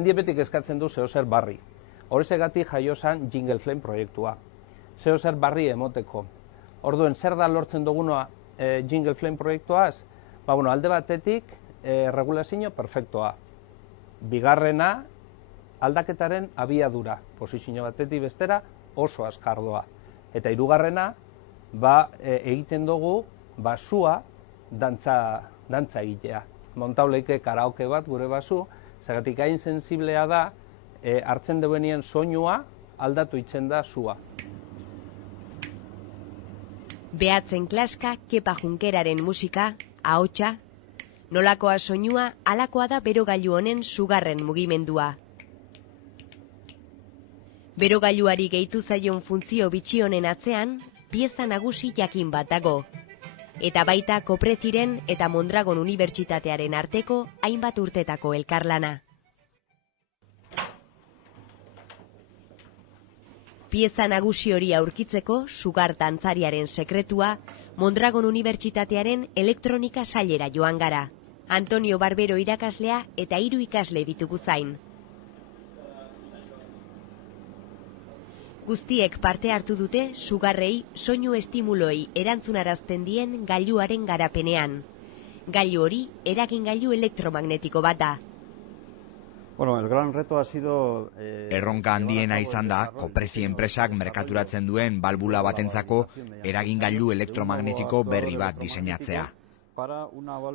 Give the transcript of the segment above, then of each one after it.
jendie betik eskatzen du zeozer barri. Horrezegatik jaio zen Jingle Flame proiektua. Zeozer barri emoteko. Orduen, zer da lortzen duguna Jingle Flame proiektuaz? Alde batetik, regulazio perfektoa. Bigarrena, aldaketaren abiadura. Posizio batetik bestera oso azkar doa. Eta hirugarrena, egiten dugu basua dantza egitea. Montauleike karaoke bat gure basu, zagatik hain sensiblea da, hartzen duenien soinua aldatu itzen da sua. Behatzen klaska, Kepa Junkeraren musika, ahotsa, nolakoa soinua, alakoa da berogailu honen sugarren mugimendua. Berogailuari gehitu zaion funtzio bitxi honen atzean, pieza nagusi jakin bat dago. Eta baita Kopreziren eta Mondragon Unibertsitatearen arteko hainbat urtetako elkarlana. Pieza nagusi hori aurkitzeko sugar dantzariaren sekretua Mondragon Unibertsitatearen elektronika sailera joan gara. Antonio Barbero irakaslea eta 3 ikasle ditugu zain. Guztiek parte hartu dute sugarrei soinu estimuloi erantzunarazten dien gailuaren garapenean. Gailu hori eragingailu elektromagnetiko bat da. El gran reto ha sido... Erronka handiena izan da, Koprezi enpresak merkaturatzen duen balbula batentzako eragingailu elektromagnetiko berri bat diseinatzea.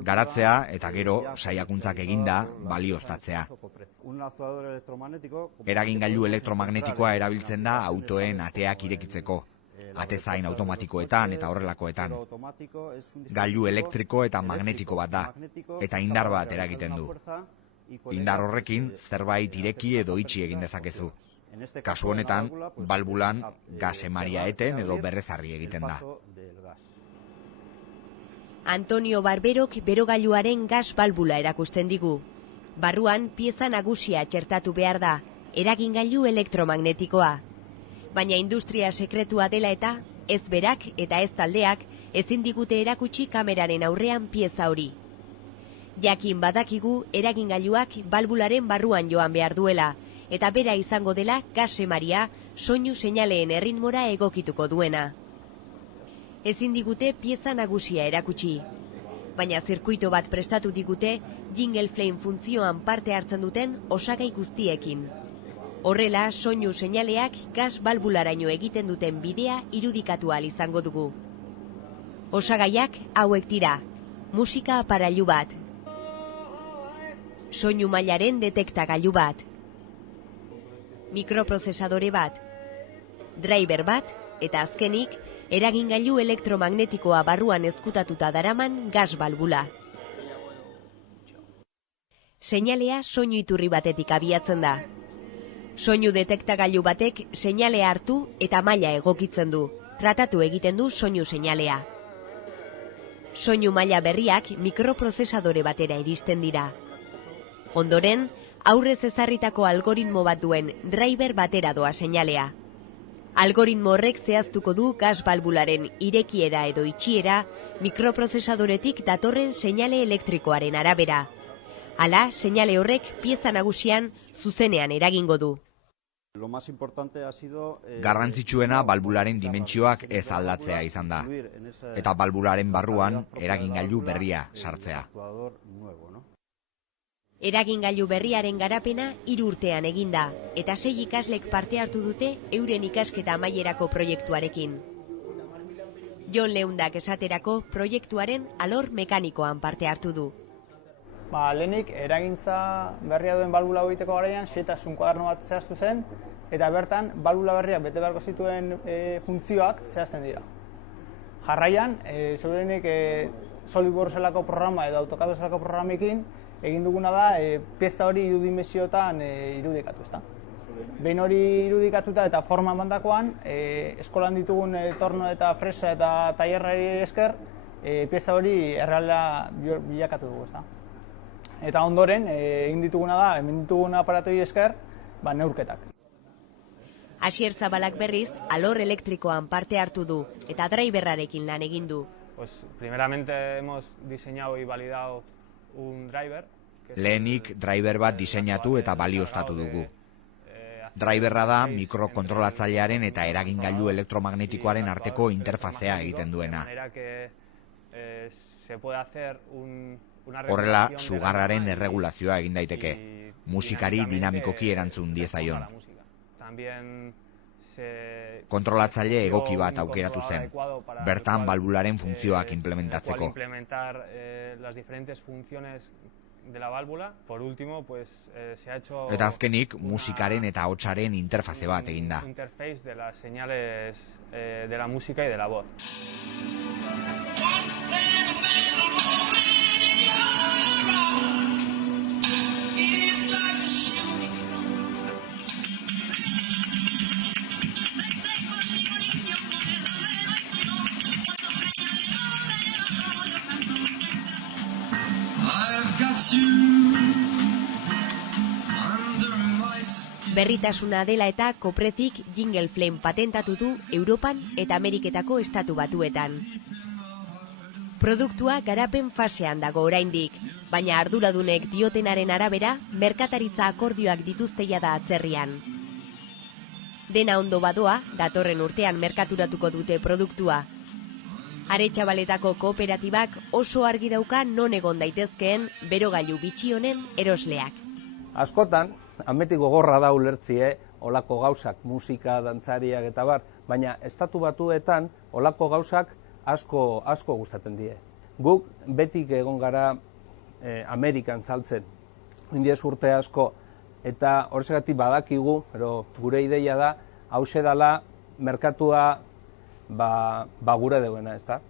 Garatzea eta gero saiakuntzak eginda balioztatzea. Eragingailu elektromagnetikoa erabiltzen da autoen ateak irekitzeko, atezain automatikoetan eta horrelakoetan. Gailu elektriko eta magnetiko bat da, eta indar bat eragiten du. Indar horrekin zerbait ireki edo itxi egin dezakezu. Kasu honetan, balbulan gas emaria eten edo berrezarri egiten da. Antonio Barberok berogailuaren gas balbula erakusten digu. Barruan pieza nagusia txertatu behar da, eragingailu elektromagnetikoa. Baina industria sekretua dela eta, ez berak eta ez taldeak ezin digute erakutsi kameraren aurrean pieza hori. Jakin badakigu eragingailuak balbularen barruan joan behar duela, eta bera izango dela gas emaria soinu seinaleen erritmora egokituko duena. Ezin digute pieza nagusia erakutsi, baina zirkuito bat prestatu digute Jingle Flame funtzioan parte hartzen duten osagai guztiekin. Horrela, soinu seinaleak gas balbularaino egiten duten bidea irudikatu ahal izango dugu. Osagaiak hauek dira: musika aparailu bat, soinu mailaren detektagailu bat, mikroprozesadore bat, driver bat, eta azkenik, eragingailu elektromagnetikoa barruan ezkutatuta daraman gas balbula. Seinalea soinu iturri batetik abiatzen da. Soinu detektagailu batek seinalea hartu eta maila egokitzen du, tratatu egiten du soinu seinalea. Soinu maila berriak mikroprozesadore batera iristen dira. Ondoren, aurrez ezarritako algoritmo bat duen driver batera doa seinalea. Algoritmo horrek zehaztuko du gas balbularen irekiera edo itxiera mikroprozesadoretik datorren seinale elektrikoaren arabera. Hala, seinale horrek pieza nagusian zuzenean eragingo du. Garrantzitsuena balbularen dimentsioak ez aldatzea izan da, eta balbularen barruan eragingailu berria sartzea. Eragingailu berriaren garapena 3 urtean eginda, eta 6 ikaslek parte hartu dute euren ikasketa amaierako proiektuarekin. Jon Leundak esaterako proiektuaren alor mekanikoan parte hartu du. Lehenik, eragintza berria duen balbula egiteko garaian, xehetasun kuaderno bat zehaztu zen, eta bertan balbula berriak bete beharko zituen funtzioak zehazten dira. Jarraian, segurenik SolidWorks-elako programa edo AutoCAD-elako programekin egin duguna da pieza hori 3 dimentsiotan irudikatu, ezta. Behin hori irudikatuta eta forma emandakoan, eskolan ditugun torno eta fresa eta tailerrari esker, pieza hori erreala bilakatu dugu, ezta. Eta ondoren, egin dituguna da, hemen ditugun aparatoi esker, neurketak. Asier Zabalak berriz, alor elektrikoan parte hartu du, eta driverrarekin lan egin du. Primeramente hemos diseñado y validado un driver Lehenik driver bat diseinatu eta balioztatu dugu. Driverra da mikrokontrolatzailearen eta eragingailu elektromagnetikoaren arteko interfazea egiten duena. Horrela, sugarraren erregulazioa egin daiteke, musikari dinamikoki erantzun diezaion. Kontrolatzaile egoki bat aukeratu zen, bertan balbularen funtzioak implementatzeko. Eta azkenik, musikaren eta ahotsaren interfaze bat egin da. Berritasuna dela eta Kopretik Jingle Flame patentatu du Europan eta Ameriketako estatu batuetan. Produktua garapen fasean dago oraindik, baina arduradunek diotenaren arabera, merkataritza akordioak dituzteia da atzerrian. Dena ondo badoa, datorren urtean merkaturatuko dute produktua. Aretxabaletako kooperatibak oso argi dauka non egon daitezkeen berogailu bitxi honen erosleak. Askotan, ametik gogorra da ulertzie, olako gauzak, musika, dantzariak eta bar, baina estatu batuetan olako gauzak asko gustatzen die. Guk betik egon gara Amerikan saltzen, indiez urte asko, eta horregatik badakigu, pero gure ideia da, hause dela merkatua gure deuena, ezta?